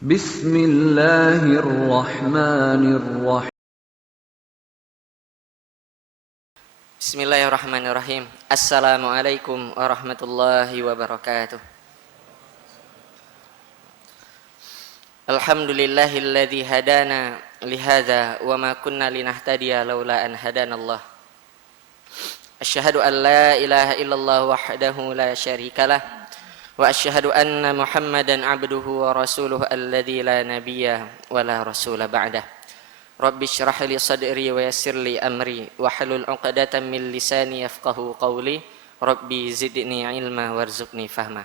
Bismillahirrahmanirrahim. Bismillahirrahmanirrahim. Assalamualaikum warahmatullahi wabarakatuh. Alhamdulillahilladzi hadana lihadza wa ma kunna linahtadiya laula an hadanallah. Asyhadu an la ilaha illallah wahdahu la syarikalah wa asyhadu anna Muhammadan abduhu wa rasuluhu alladzi la nabiyya wa la rasula ba'dah. Rabbi syrah li sadri wa yassir li amri wahlul 'uqdatam min lisani yafqahu qawli. Rabbi zidni ilma warzuqni fahma.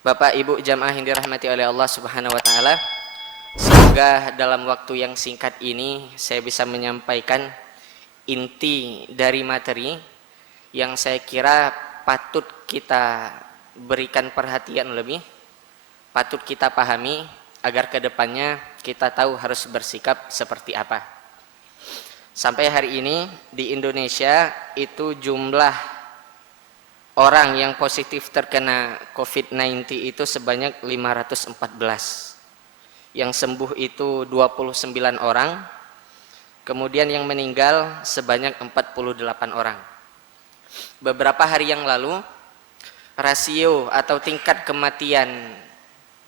Bapak Ibu jamaah yang dirahmati oleh Allah Subhanahu wa taala, semoga dalam waktu yang singkat ini saya bisa menyampaikan inti dari materi yang saya kira patut kita berikan perhatian lebih, patut kita pahami agar kedepannya kita tahu harus bersikap seperti apa. Sampai hari ini di Indonesia itu jumlah orang yang positif terkena COVID-19 itu sebanyak 514. Yang sembuh itu 29 orang. Kemudian yang meninggal sebanyak 48 orang. Beberapa hari yang lalu rasio atau tingkat kematian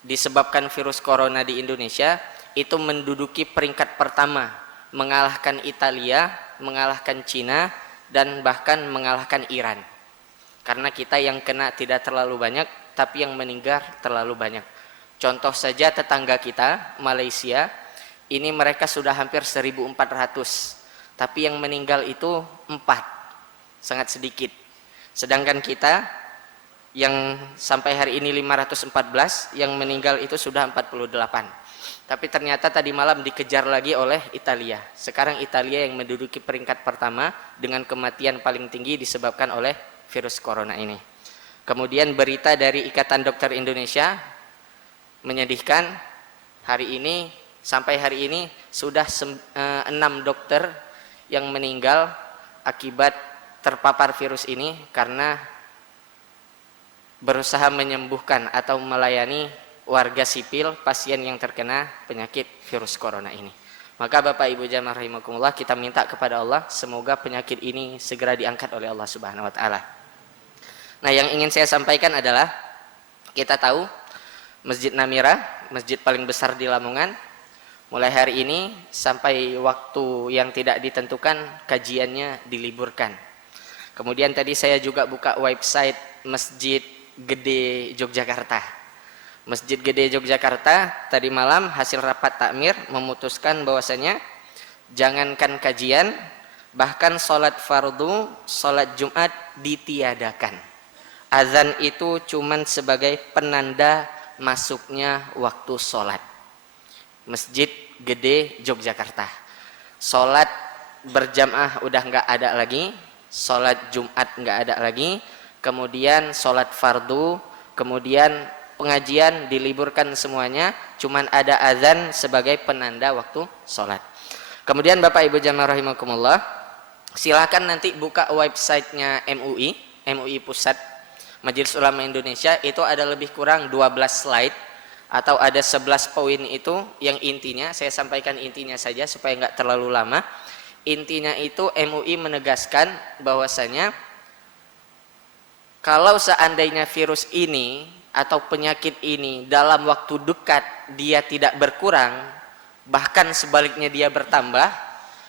disebabkan virus corona di Indonesia itu menduduki peringkat pertama, mengalahkan Italia, mengalahkan Cina, dan bahkan mengalahkan Iran. Karena kita yang kena tidak terlalu banyak, tapi yang meninggal terlalu banyak. Contoh saja tetangga kita, Malaysia, ini mereka sudah hampir 1.400, tapi yang meninggal itu 4, sangat sedikit. Sedangkan kita yang sampai hari ini 514, yang meninggal itu sudah 48. Tapi ternyata tadi malam dikejar lagi oleh Italia. Sekarang Italia yang menduduki peringkat pertama dengan kematian paling tinggi disebabkan oleh virus corona ini. Kemudian berita dari Ikatan Dokter Indonesia menyedihkan, hari ini sampai hari ini sudah 6 dokter yang meninggal akibat terpapar virus ini karena berusaha menyembuhkan atau melayani warga sipil pasien yang terkena penyakit virus corona ini. Maka Bapak Ibu jamaah rahimakumullah, kita minta kepada Allah semoga penyakit ini segera diangkat oleh Allah Subhanahu wa taala. Nah, yang ingin saya sampaikan adalah kita tahu Masjid Namira, masjid paling besar di Lamongan, mulai hari ini sampai waktu yang tidak ditentukan kajiannya diliburkan. Kemudian tadi saya juga buka website Masjid Gede Yogyakarta. Masjid Gede Yogyakarta tadi malam hasil rapat takmir memutuskan bahwasanya jangankan kajian, bahkan sholat fardu, sholat Jumat ditiadakan. Azan itu cuman sebagai penanda masuknya waktu sholat. Masjid Gede Yogyakarta. Sholat berjamaah udah nggak ada lagi, sholat Jumat nggak ada lagi. Kemudian sholat fardu, kemudian pengajian diliburkan semuanya, cuman ada azan sebagai penanda waktu sholat. Kemudian Bapak Ibu jamaah rahimakumullah, silakan nanti buka websitenya MUI Pusat Majelis Ulama Indonesia, itu ada lebih kurang 12 slide atau ada 11 poin itu yang intinya, saya sampaikan intinya saja supaya nggak terlalu lama. Intinya itu MUI menegaskan bahwasanya kalau seandainya virus ini atau penyakit ini dalam waktu dekat dia tidak berkurang, bahkan sebaliknya dia bertambah,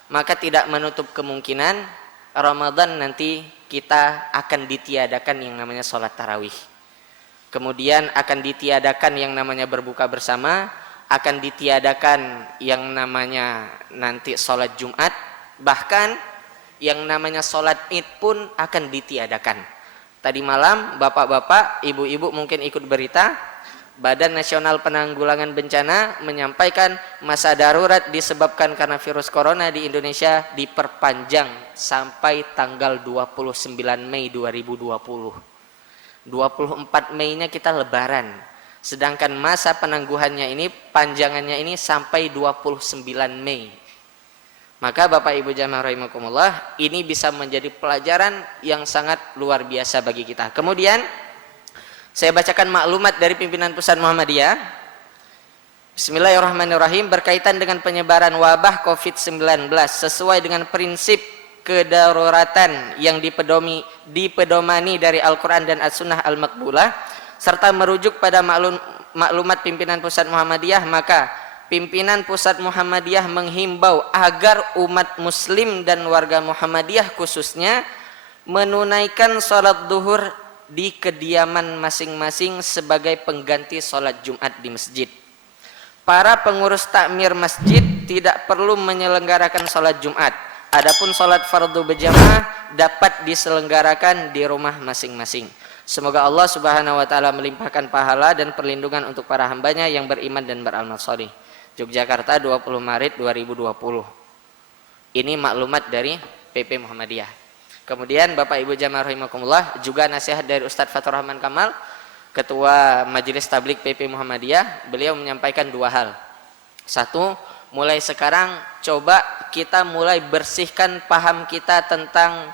maka tidak menutup kemungkinan Ramadan nanti kita akan ditiadakan yang namanya sholat tarawih. Kemudian akan ditiadakan yang namanya berbuka bersama, akan ditiadakan yang namanya nanti sholat Jumat, bahkan yang namanya sholat Id pun akan ditiadakan. Tadi malam bapak-bapak, ibu-ibu mungkin ikut berita, Badan Nasional Penanggulangan Bencana menyampaikan masa darurat disebabkan karena virus corona di Indonesia diperpanjang sampai tanggal 29 Mei 2020. 24 Mei-nya kita lebaran. Sedangkan masa penangguhannya ini, panjangannya ini sampai 29 Mei. Maka Bapak Ibu jamaah rahimakumullah, ini bisa menjadi pelajaran yang sangat luar biasa bagi kita. Kemudian saya bacakan maklumat dari pimpinan pusat Muhammadiyah. Bismillahirrahmanirrahim. Berkaitan dengan penyebaran wabah COVID-19 sesuai dengan prinsip kedaruratan yang dipedomani dari Al-Quran dan As-Sunnah Al-Maqbulah serta merujuk pada maklumat pimpinan pusat Muhammadiyah, maka pimpinan pusat Muhammadiyah menghimbau agar umat muslim dan warga Muhammadiyah khususnya menunaikan sholat duhur di kediaman masing-masing sebagai pengganti sholat Jumat di masjid. Para pengurus takmir masjid tidak perlu menyelenggarakan sholat Jumat. Adapun sholat fardu berjamaah dapat diselenggarakan di rumah masing-masing. Semoga Allah Subhanahu wa taala melimpahkan pahala dan perlindungan untuk para hambanya yang beriman dan beramal shalih. Yogyakarta 20 Maret 2020. Ini maklumat dari PP Muhammadiyah. Kemudian Bapak Ibu jamaah rahimakumullah, juga nasihat dari Ustadz Fathur Rahman Kamal, Ketua Majelis Tabligh PP Muhammadiyah. Beliau menyampaikan dua hal. Satu, mulai sekarang coba kita mulai bersihkan paham kita tentang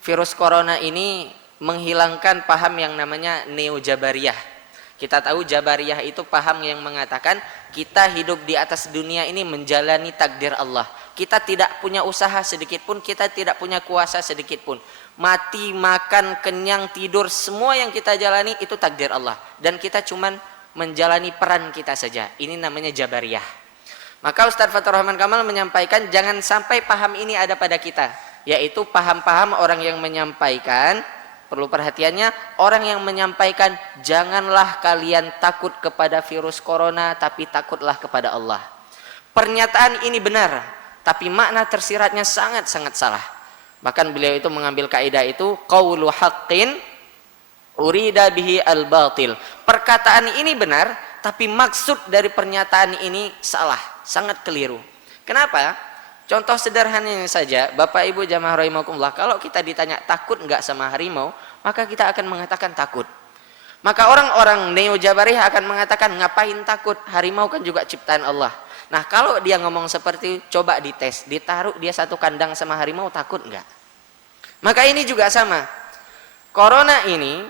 virus corona ini, menghilangkan paham yang namanya neo-jabariyah. Kita tahu Jabariyah itu paham yang mengatakan kita hidup di atas dunia ini menjalani takdir Allah. Kita tidak punya usaha sedikit pun, kita tidak punya kuasa sedikit pun. Mati, makan, kenyang, tidur, semua yang kita jalani itu takdir Allah. Dan kita cuman menjalani peran kita saja. Ini namanya Jabariyah. Maka Ustadz Fathur Rahman Kamal menyampaikan jangan sampai paham ini ada pada kita. Yaitu paham-paham orang yang menyampaikan, perlu perhatiannya, orang yang menyampaikan janganlah kalian takut kepada virus corona, tapi takutlah kepada Allah. Pernyataan ini benar, tapi makna tersiratnya sangat-sangat salah. Bahkan beliau itu mengambil kaidah itu, qaulu haqqin urida bihi al-batil. Perkataan ini benar, tapi maksud dari pernyataan ini salah, sangat keliru. Kenapa? Contoh sederhananya saja, Bapak Ibu jamaah rahimakumullah, kalau kita ditanya takut enggak sama harimau, maka kita akan mengatakan takut. Maka orang-orang neo-jabariyah akan mengatakan ngapain takut, harimau kan juga ciptaan Allah. Nah kalau dia ngomong seperti itu, coba dites, ditaruh dia satu kandang sama harimau, takut enggak? Maka ini juga sama. Corona ini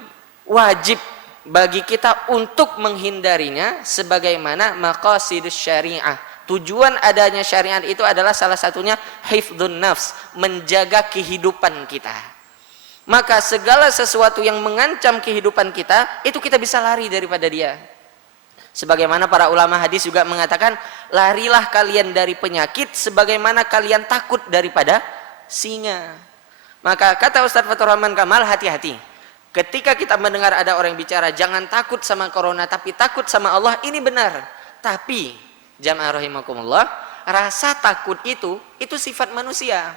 wajib bagi kita untuk menghindarinya sebagaimana maqasidus syariah. Tujuan adanya syariat itu adalah salah satunya hifdzun nafs, menjaga kehidupan kita. Maka segala sesuatu yang mengancam kehidupan kita, itu kita bisa lari daripada dia. Sebagaimana para ulama hadis juga mengatakan, larilah kalian dari penyakit sebagaimana kalian takut daripada singa. Maka kata Ustadz Fathur Rahman Kamal, hati-hati. Ketika kita mendengar ada orang bicara jangan takut sama corona tapi takut sama Allah, ini benar. Tapi jamaah rahimakumullah, rasa takut itu sifat manusia.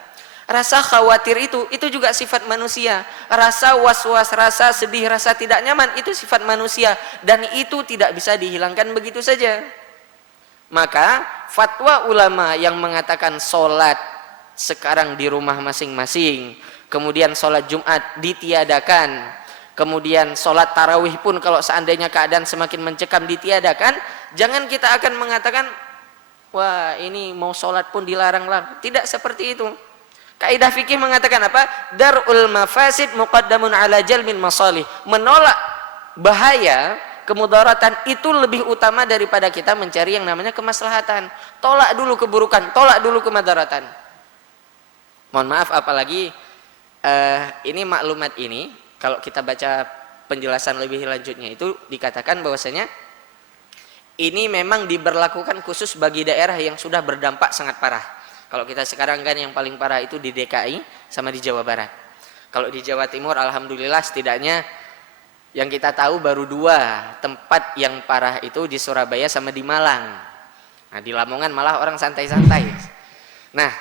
Rasa khawatir itu juga sifat manusia. Rasa was-was, rasa sedih, rasa tidak nyaman itu sifat manusia, dan itu tidak bisa dihilangkan begitu saja. Maka fatwa ulama yang mengatakan sholat sekarang di rumah masing-masing, kemudian sholat Jumat ditiadakan, kemudian sholat tarawih pun kalau seandainya keadaan semakin mencekam ditiadakan, jangan kita akan mengatakan wah ini mau sholat pun dilarang lah. Tidak seperti itu. Kaidah fikih mengatakan apa? Dar'ul mafasid muqaddamun ala jalmin masalih. Menolak bahaya, kemudaratan itu lebih utama daripada kita mencari yang namanya kemaslahatan. Tolak dulu keburukan, tolak dulu kemadaratan. Mohon maaf, apalagi ini maklumat ini kalau kita baca penjelasan lebih lanjutnya itu dikatakan bahwasanya ini memang diberlakukan khusus bagi daerah yang sudah berdampak sangat parah. Kalau kita sekarang kan yang paling parah itu di DKI sama di Jawa Barat. Kalau di Jawa Timur alhamdulillah setidaknya yang kita tahu baru 2 tempat yang parah itu di Surabaya sama di Malang. Nah di Lamongan malah orang santai-santai. Nah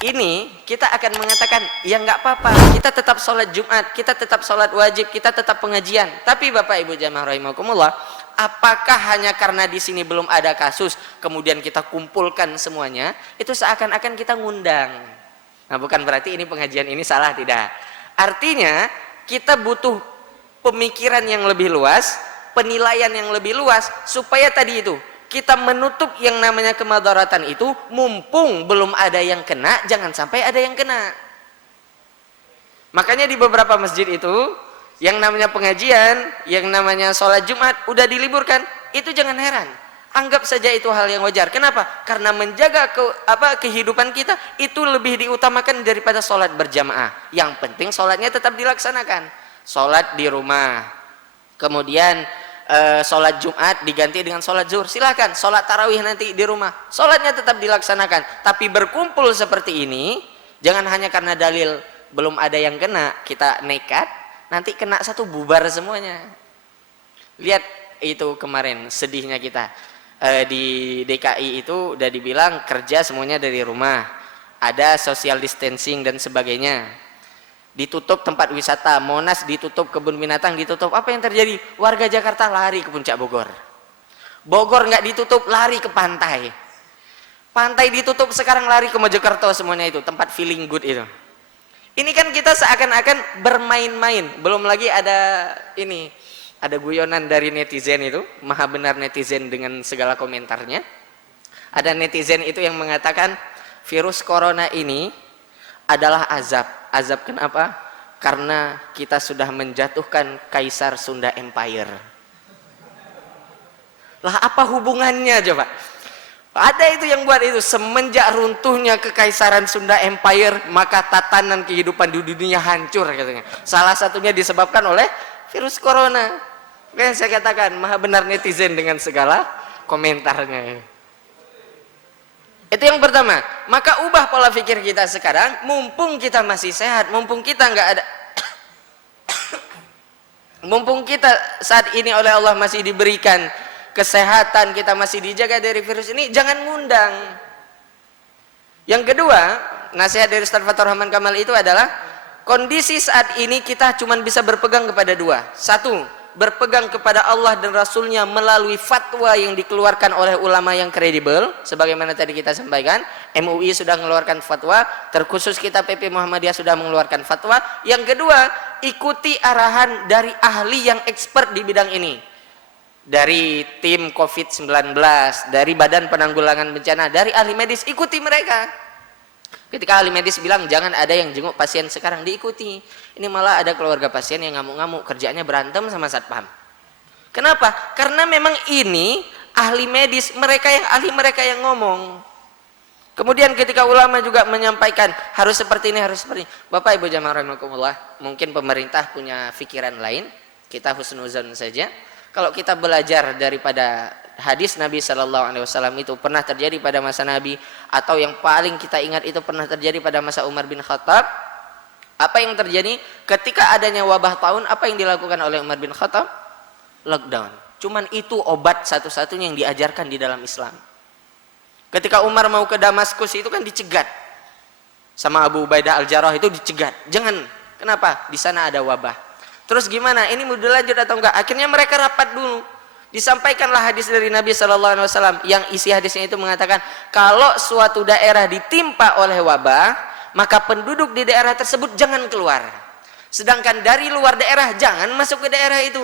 ini kita akan mengatakan ya nggak apa-apa, kita tetap sholat Jumat, kita tetap sholat wajib, kita tetap pengajian. Tapi Bapak Ibu jamaah rahimakumullah, apakah hanya karena di sini belum ada kasus kemudian kita kumpulkan semuanya, itu seakan-akan kita ngundang. Nah bukan berarti ini pengajian ini salah, tidak. Artinya kita butuh pemikiran yang lebih luas, penilaian yang lebih luas, supaya tadi itu kita menutup yang namanya kemadaratan itu, mumpung belum ada yang kena, jangan sampai ada yang kena. Makanya di beberapa masjid itu yang namanya pengajian, yang namanya sholat Jumat udah diliburkan, itu jangan heran. Anggap saja itu hal yang wajar. Kenapa? Karena menjaga kehidupan kita itu lebih diutamakan daripada sholat berjamaah. Yang penting sholatnya tetap dilaksanakan. Sholat di rumah. Kemudian sholat Jumat diganti dengan sholat zuhur. Silahkan. Sholat tarawih nanti di rumah. Sholatnya tetap dilaksanakan. Tapi berkumpul seperti ini, jangan hanya karena dalil belum ada yang kena, kita nekat. Nanti kena satu bubar semuanya. Lihat itu kemarin sedihnya kita. Di DKI itu udah dibilang kerja semuanya dari rumah, ada social distancing dan sebagainya, ditutup tempat wisata, Monas ditutup, kebun binatang ditutup. Apa yang terjadi? Warga Jakarta lari ke puncak Bogor. Bogor nggak ditutup, lari ke pantai. Pantai ditutup, sekarang lari ke Mojokerto semuanya, itu tempat feeling good itu. Ini kan kita seakan-akan bermain-main. Belum lagi ada ini, ada guyonan dari netizen itu, maha benar netizen dengan segala komentarnya. Ada netizen itu yang mengatakan virus corona ini adalah azab. Azab kenapa? Karena kita sudah menjatuhkan Kaisar Sunda Empire. Lah apa hubungannya coba? Ada itu yang buat itu, semenjak runtuhnya Kekaisaran Sunda Empire, maka tatanan kehidupan di dunia hancur katanya. Salah satunya disebabkan oleh virus corona. Yang saya katakan maha benar netizen dengan segala komentarnya. Itu yang pertama. Maka ubah pola pikir kita sekarang, mumpung kita masih sehat, mumpung kita nggak ada mumpung kita saat ini oleh Allah masih diberikan kesehatan, kita masih dijaga dari virus ini, jangan ngundang. Yang kedua, nasihat dari Ustaz Fathur Rahman Kamal itu adalah kondisi saat ini kita cuma bisa berpegang kepada dua. Satu, berpegang kepada Allah dan Rasulnya melalui fatwa yang dikeluarkan oleh ulama yang kredibel, sebagaimana tadi kita sampaikan. MUI sudah mengeluarkan fatwa, terkhusus kita PP Muhammadiyah sudah mengeluarkan fatwa. Yang kedua, ikuti arahan dari ahli yang expert di bidang ini, dari tim COVID-19, dari Badan Penanggulangan Bencana, dari ahli medis. Ikuti mereka. Ketika ahli medis bilang jangan ada yang jenguk pasien sekarang, diikuti. Ini malah ada keluarga pasien yang ngamuk-ngamuk, kerjanya berantem sama satpam. Kenapa? Karena memang ini ahli medis, mereka yang ngomong. Kemudian ketika ulama juga menyampaikan harus seperti ini, harus seperti ini. Bapak Ibu jamaah rahimakumullah, mungkin pemerintah punya pikiran lain, kita husnuzon saja. Kalau kita belajar daripada hadis Nabi Shallallahu Alaihi Wasallam itu pernah terjadi pada masa Nabi, atau yang paling kita ingat itu pernah terjadi pada masa Umar bin Khattab. Apa yang terjadi ketika adanya wabah taun? Apa yang dilakukan oleh Umar bin Khattab? Lockdown. Cuman itu obat satu-satunya yang diajarkan di dalam Islam. Ketika Umar mau ke Damaskus itu kan dicegat sama Abu Ubaidah Al-Jarrah, itu dicegat. Jangan. Kenapa? Di sana ada wabah. Terus gimana? Ini mau dilanjut atau enggak? Akhirnya mereka rapat dulu. Disampaikanlah hadis dari Nabi Shallallahu Alaihi Wasallam yang isi hadisnya itu mengatakan kalau suatu daerah ditimpa oleh wabah, maka penduduk di daerah tersebut jangan keluar. Sedangkan dari luar daerah jangan masuk ke daerah itu.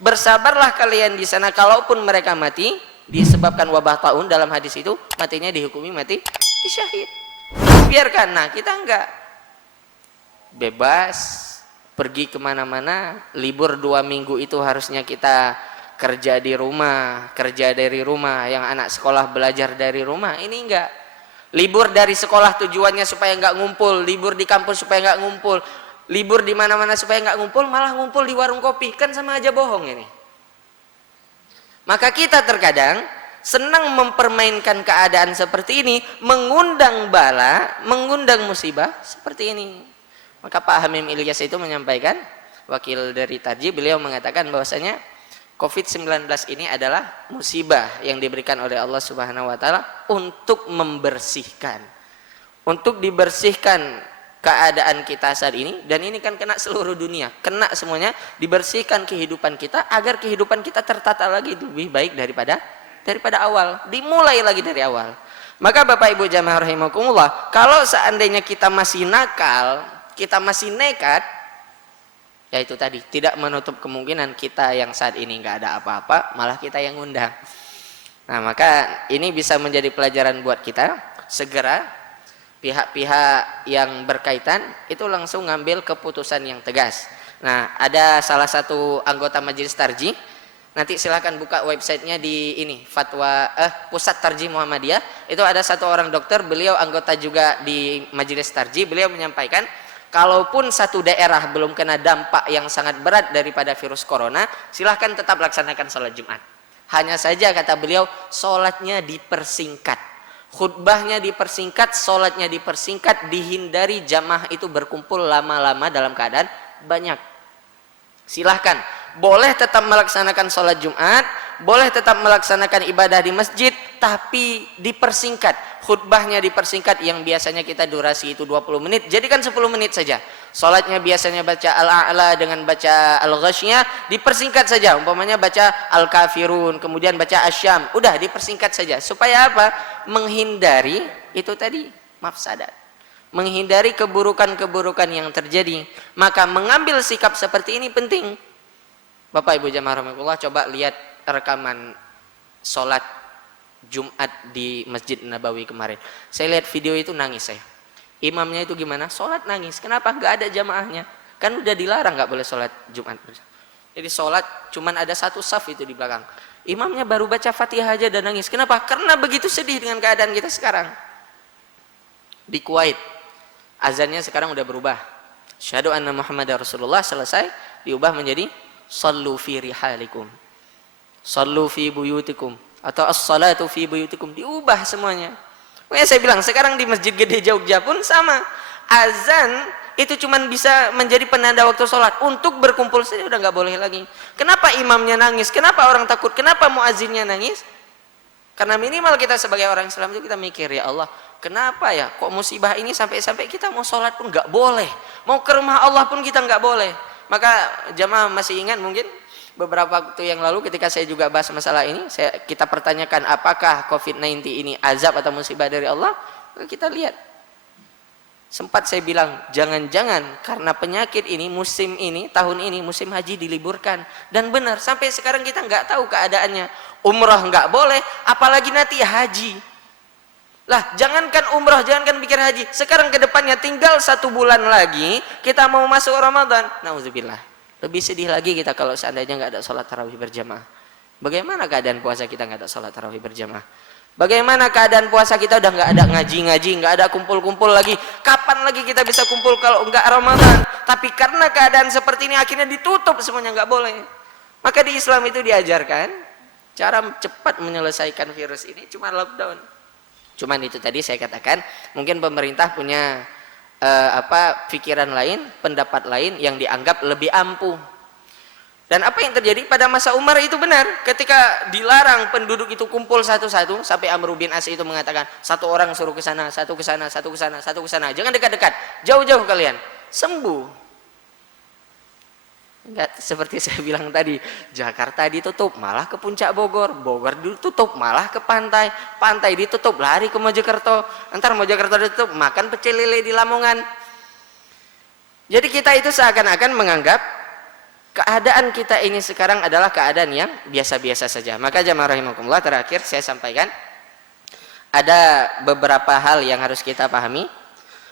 Bersabarlah kalian di sana, kalaupun mereka mati disebabkan wabah taun, dalam hadis itu matinya dihukumi mati syahid. Biarkan. Nah kita enggak, bebas pergi kemana-mana. Libur 2 minggu itu harusnya kita kerja di rumah, kerja dari rumah, yang anak sekolah belajar dari rumah. Ini enggak. Libur dari sekolah tujuannya supaya enggak ngumpul, libur di kampus supaya enggak ngumpul, libur di mana-mana supaya enggak ngumpul, malah ngumpul di warung kopi. Kan sama aja bohong ini. Maka kita terkadang senang mempermainkan keadaan seperti ini, mengundang bala, mengundang musibah seperti ini. Maka Pak Hamim Ilyas itu menyampaikan, wakil dari Tarji, beliau mengatakan bahwasanya COVID-19 ini adalah musibah yang diberikan oleh Allah Subhanahu wa taala untuk membersihkan. Untuk dibersihkan keadaan kita saat ini, dan ini kan kena seluruh dunia, kena semuanya, dibersihkan kehidupan kita agar kehidupan kita tertata lagi lebih baik daripada awal, dimulai lagi dari awal. Maka Bapak Ibu jamaah rahimakumullah, kalau seandainya kita masih nakal, kita masih nekat, ya itu tadi, tidak menutup kemungkinan kita yang saat ini nggak ada apa-apa, malah kita yang ngundang. Nah maka ini bisa menjadi pelajaran buat kita, segera pihak-pihak yang berkaitan itu langsung ngambil keputusan yang tegas. Nah ada salah satu anggota majelis tarjih Nanti silahkan buka websitenya di ini, Fatwa Pusat Tarjih Muhammadiyah. Itu ada satu orang dokter, beliau anggota juga di Majelis Tarjih. Beliau menyampaikan, kalaupun satu daerah belum kena dampak yang sangat berat daripada virus corona, silahkan tetap laksanakan sholat Jumat. Hanya saja kata beliau, sholatnya dipersingkat, khutbahnya dipersingkat, sholatnya dipersingkat, dihindari jamaah itu berkumpul lama-lama dalam keadaan banyak. Silahkan, boleh tetap melaksanakan sholat Jumat, boleh tetap melaksanakan ibadah di masjid, tapi dipersingkat, khutbahnya dipersingkat. Yang biasanya kita durasi itu 20 menit, jadikan 10 menit saja. Sholatnya biasanya baca Al-A'la dengan baca Al-Ghasyiyah, dipersingkat saja, umpamanya baca Al-Kafirun, kemudian baca Asy-Syam, udah dipersingkat saja. Supaya apa? Menghindari itu tadi, mafsadat, menghindari keburukan-keburukan yang terjadi. Maka mengambil sikap seperti ini penting. Bapak Ibu jamaah rahimakumullah, coba lihat rekaman sholat Jumat di Masjid Nabawi kemarin. Saya lihat video itu nangis saya. Imamnya itu gimana? Sholat nangis. Kenapa? Gak ada jamaahnya. Kan udah dilarang gak boleh sholat Jumat. Jadi sholat cuman ada satu saf itu di belakang. Imamnya baru baca Fatihah aja dan nangis. Kenapa? Karena begitu sedih dengan keadaan kita sekarang. Di Kuwait, azannya sekarang udah berubah. Syahadu anna Muhammadar Rasulullah selesai, diubah menjadi sallu fi rihalikum, sallu fi buyutikum, atau as-salatu fi buyutikum, diubah semuanya. Makanya saya bilang sekarang di Masjid Gede Jogja pun sama, azan itu cuma bisa menjadi penanda waktu sholat. Untuk berkumpul saja udah nggak boleh lagi. Kenapa imamnya nangis? Kenapa orang takut? Kenapa muazzinnya nangis? Karena minimal kita sebagai orang Islam itu kita mikir, ya Allah, kenapa ya kok musibah ini sampai-sampai kita mau sholat pun nggak boleh, mau ke rumah Allah pun kita nggak boleh. Maka jamaah masih ingat mungkin beberapa waktu yang lalu ketika saya juga bahas masalah ini, kita pertanyakan apakah COVID-19 ini azab atau musibah dari Allah. Kita lihat, sempat saya bilang jangan-jangan karena penyakit ini, musim ini, tahun ini musim haji diliburkan. Dan benar, sampai sekarang kita nggak tahu keadaannya. Umrah nggak boleh, apalagi nanti haji. Lah, jangankan umrah, jangankan pikir haji. Sekarang ke depannya tinggal 1 bulan lagi, kita mau masuk Ramadan. Nauzubillah. Lebih sedih lagi kita kalau seandainya nggak ada sholat tarawih berjamaah. Bagaimana keadaan puasa kita nggak ada sholat tarawih berjamaah? Bagaimana keadaan puasa kita udah nggak ada ngaji-ngaji, nggak ada kumpul-kumpul lagi? Kapan lagi kita bisa kumpul kalau nggak Ramadan? Tapi karena keadaan seperti ini akhirnya ditutup semuanya, nggak boleh. Maka di Islam itu diajarkan cara cepat menyelesaikan virus ini cuma lockdown. Cuman itu tadi saya katakan, mungkin pemerintah punya pikiran lain, pendapat lain yang dianggap lebih ampuh. Dan apa yang terjadi pada masa Umar itu benar. Ketika dilarang penduduk itu kumpul satu-satu, sampai Amr bin As itu mengatakan, satu orang suruh ke sana, satu ke sana, satu ke sana, satu ke sana. Jangan dekat-dekat, jauh-jauh kalian. Sembuh. Enggak seperti saya bilang tadi, Jakarta ditutup malah ke puncak Bogor, Bogor ditutup malah ke pantai, pantai ditutup lari ke Mojokerto, entar Mojokerto ditutup makan pecel lele di Lamongan. Jadi kita itu seakan-akan menganggap keadaan kita ini sekarang adalah keadaan yang biasa-biasa saja. Maka jamaah rahimakumullah, terakhir saya sampaikan ada beberapa hal yang harus kita pahami,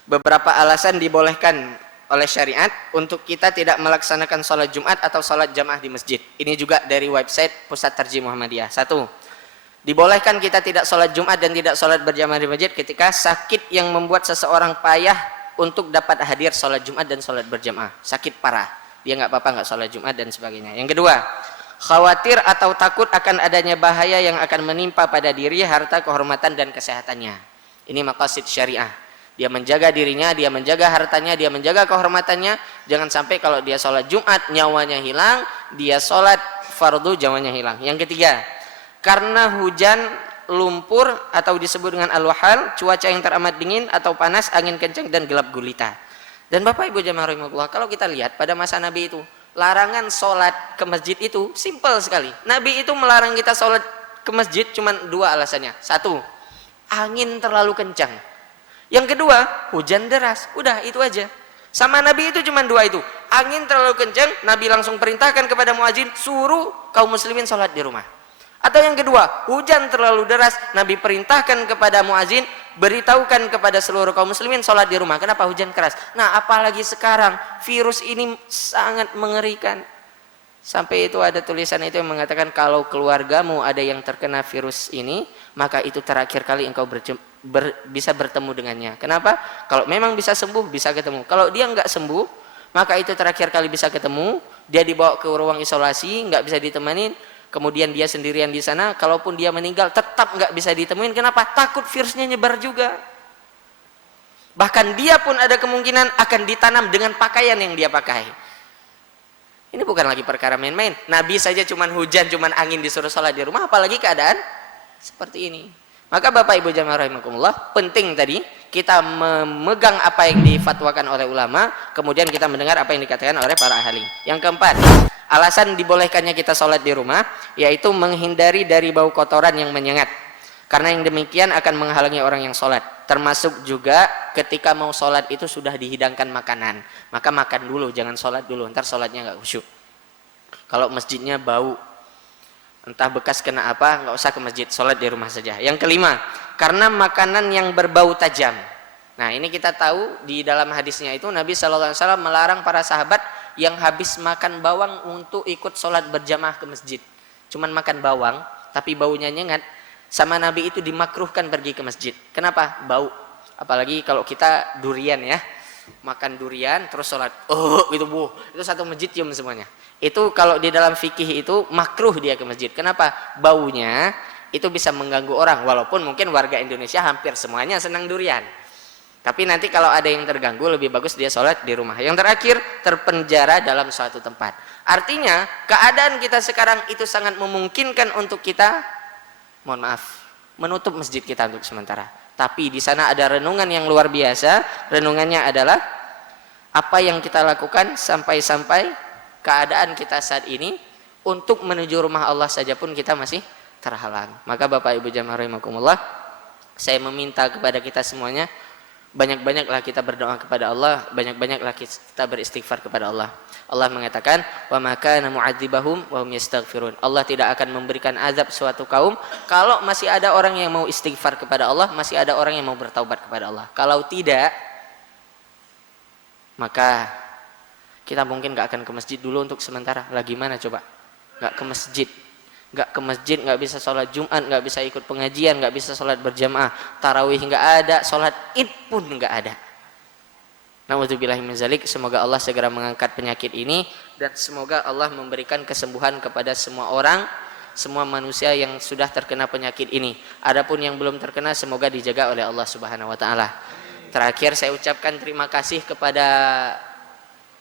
beberapa alasan dibolehkan oleh syariat untuk kita tidak melaksanakan sholat Jumat atau sholat jamaah di masjid. Ini juga dari website Pusat Tarjih Muhammadiyah. 1. Dibolehkan kita tidak sholat Jumat dan tidak sholat berjamaah di masjid ketika sakit yang membuat seseorang payah untuk dapat hadir sholat Jumat dan sholat berjamaah. Sakit parah, dia nggak apa-apa nggak sholat Jumat dan sebagainya. Yang kedua, khawatir atau takut akan adanya bahaya yang akan menimpa pada diri, harta, kehormatan dan kesehatannya. Ini maqasid syariah. Dia menjaga dirinya, dia menjaga hartanya, dia menjaga kehormatannya. Jangan sampai kalau dia sholat Jumat nyawanya hilang, dia sholat fardu nyawanya hilang. Yang ketiga, karena hujan, lumpur atau disebut dengan al-wahal, cuaca yang teramat dingin atau panas, angin kencang dan gelap gulita. Dan Bapak Ibu jamaah rahimakumullah, kalau kita lihat pada masa Nabi itu, larangan sholat ke masjid itu simpel sekali. Nabi itu melarang kita sholat ke masjid cuma 2 alasannya. 1, angin terlalu kencang. Yang kedua, hujan deras. Udah, itu aja. Sama Nabi itu cuma 2 itu. Angin terlalu kencang, Nabi langsung perintahkan kepada muadzin, suruh kaum muslimin sholat di rumah. Atau yang kedua, hujan terlalu deras, Nabi perintahkan kepada muadzin, beritahukan kepada seluruh kaum muslimin sholat di rumah. Kenapa? Hujan keras. Nah, apalagi sekarang virus ini sangat mengerikan. Sampai itu ada tulisan itu yang mengatakan kalau keluargamu ada yang terkena virus ini, maka itu terakhir kali engkau bisa bertemu dengannya. Kenapa? Kalau memang bisa sembuh, bisa ketemu. Kalau dia nggak sembuh, maka itu terakhir kali bisa ketemu. Dia dibawa ke ruang isolasi, nggak bisa ditemenin. Kemudian dia sendirian di sana. Kalaupun dia meninggal, tetap nggak bisa ditemuin. Kenapa? Takut virusnya nyebar juga. Bahkan dia pun ada kemungkinan akan ditanam dengan pakaian yang dia pakai. Ini bukan lagi perkara main-main. Nabi saja cuman hujan, cuman angin disuruh sholat di rumah, apalagi keadaan seperti ini. Maka Bapak Ibu jamaah rahimakumullah, penting tadi kita memegang apa yang difatwakan oleh ulama, kemudian kita mendengar apa yang dikatakan oleh para ahli. Yang keempat, alasan dibolehkannya kita sholat di rumah, yaitu menghindari dari bau kotoran yang menyengat. Karena yang demikian akan menghalangi orang yang sholat. Termasuk juga ketika mau sholat itu sudah dihidangkan makanan, maka makan dulu, jangan sholat dulu, ntar sholatnya nggak khusyuk. Kalau masjidnya bau, entah bekas kena apa, nggak usah ke masjid, sholat di rumah saja. Yang kelima, karena makanan yang berbau tajam. Nah ini kita tahu di dalam hadisnya itu Nabi SAW melarang para sahabat yang habis makan bawang untuk ikut sholat berjamaah ke masjid. Cuman makan bawang, tapi baunya nyengat. Sama Nabi itu dimakruhkan pergi ke masjid. Kenapa? Bau. Apalagi kalau kita durian ya, makan durian terus sholat, gitu bu, itu satu masjid cium semuanya. Itu kalau di dalam fikih itu makruh dia ke masjid. Kenapa? Baunya itu bisa mengganggu orang. Walaupun mungkin warga Indonesia hampir semuanya senang durian. Tapi nanti kalau ada yang terganggu, lebih bagus dia sholat di rumah. Yang terakhir, terpenjara dalam suatu tempat. Artinya keadaan kita sekarang itu sangat memungkinkan untuk kita, mohon maaf, menutup masjid kita untuk sementara. Tapi di sana ada renungan yang luar biasa. Renungannya adalah apa yang kita lakukan sampai-sampai keadaan kita saat ini untuk menuju rumah Allah saja pun kita masih terhalang. Maka Bapak Ibu jamaah rahimakumullah, saya meminta kepada kita semuanya, banyak-banyaklah kita berdoa kepada Allah, banyak-banyaklah kita beristighfar kepada Allah. Allah mengatakan, wa ma kana mu'adzibahum wa hum yastaghfirun. Allah tidak akan memberikan azab suatu kaum kalau masih ada orang yang mau istighfar kepada Allah, masih ada orang yang mau bertaubat kepada Allah. Kalau tidak, maka kita mungkin gak akan ke masjid dulu untuk sementara. Lah gimana coba? Gak ke masjid. Gak ke masjid, gak bisa sholat Jumat, gak bisa ikut pengajian, gak bisa sholat berjamaah, tarawih gak ada, sholat id pun gak ada. Na'udzubillahi min dzalik. Semoga Allah segera mengangkat penyakit ini dan semoga Allah memberikan kesembuhan kepada semua orang, semua manusia yang sudah terkena penyakit ini. Adapun yang belum terkena, semoga dijaga oleh Allah Subhanahu wa taala. Terakhir saya ucapkan terima kasih kepada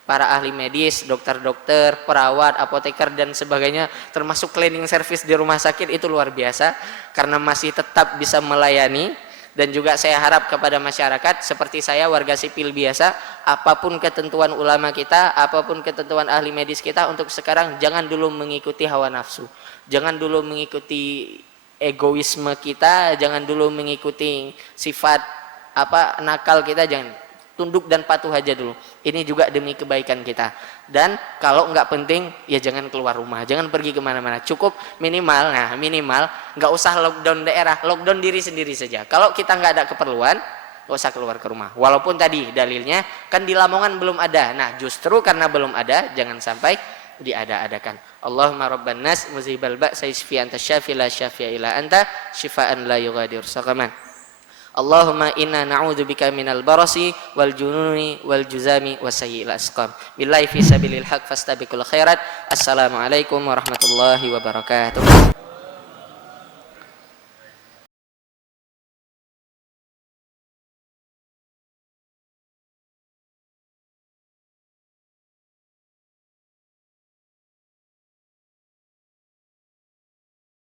para ahli medis, dokter-dokter, perawat, apoteker dan sebagainya, termasuk cleaning service di rumah sakit, itu luar biasa karena masih tetap bisa melayani. Dan juga saya harap kepada masyarakat seperti saya, warga sipil biasa, apapun ketentuan ulama kita, apapun ketentuan ahli medis kita, untuk sekarang jangan dulu mengikuti hawa nafsu, jangan dulu mengikuti egoisme kita, jangan dulu mengikuti sifat nakal kita, jangan. Tunduk dan patuh aja dulu. Ini juga demi kebaikan kita. Dan kalau nggak penting, ya jangan keluar rumah, jangan pergi kemana-mana. Cukup minimal nggak usah lockdown daerah, lockdown diri sendiri saja. Kalau kita nggak ada keperluan, nggak usah keluar ke rumah. Walaupun tadi dalilnya kan di Lamongan belum ada. Nah justru karena belum ada, jangan sampai diada-adakan. Allahumma rabban nas muzhibal ba'sa isfi anta syafi la syafi'a illa anta syifaan la yughadiru saqaman. Allahumma inna na'udzubika minal barasi wal jununi wal juzami wasayyi'il asqam. Billahi fi sabilil haq fastabiqul khairat. Assalamualaikum warahmatullahi wabarakatuh.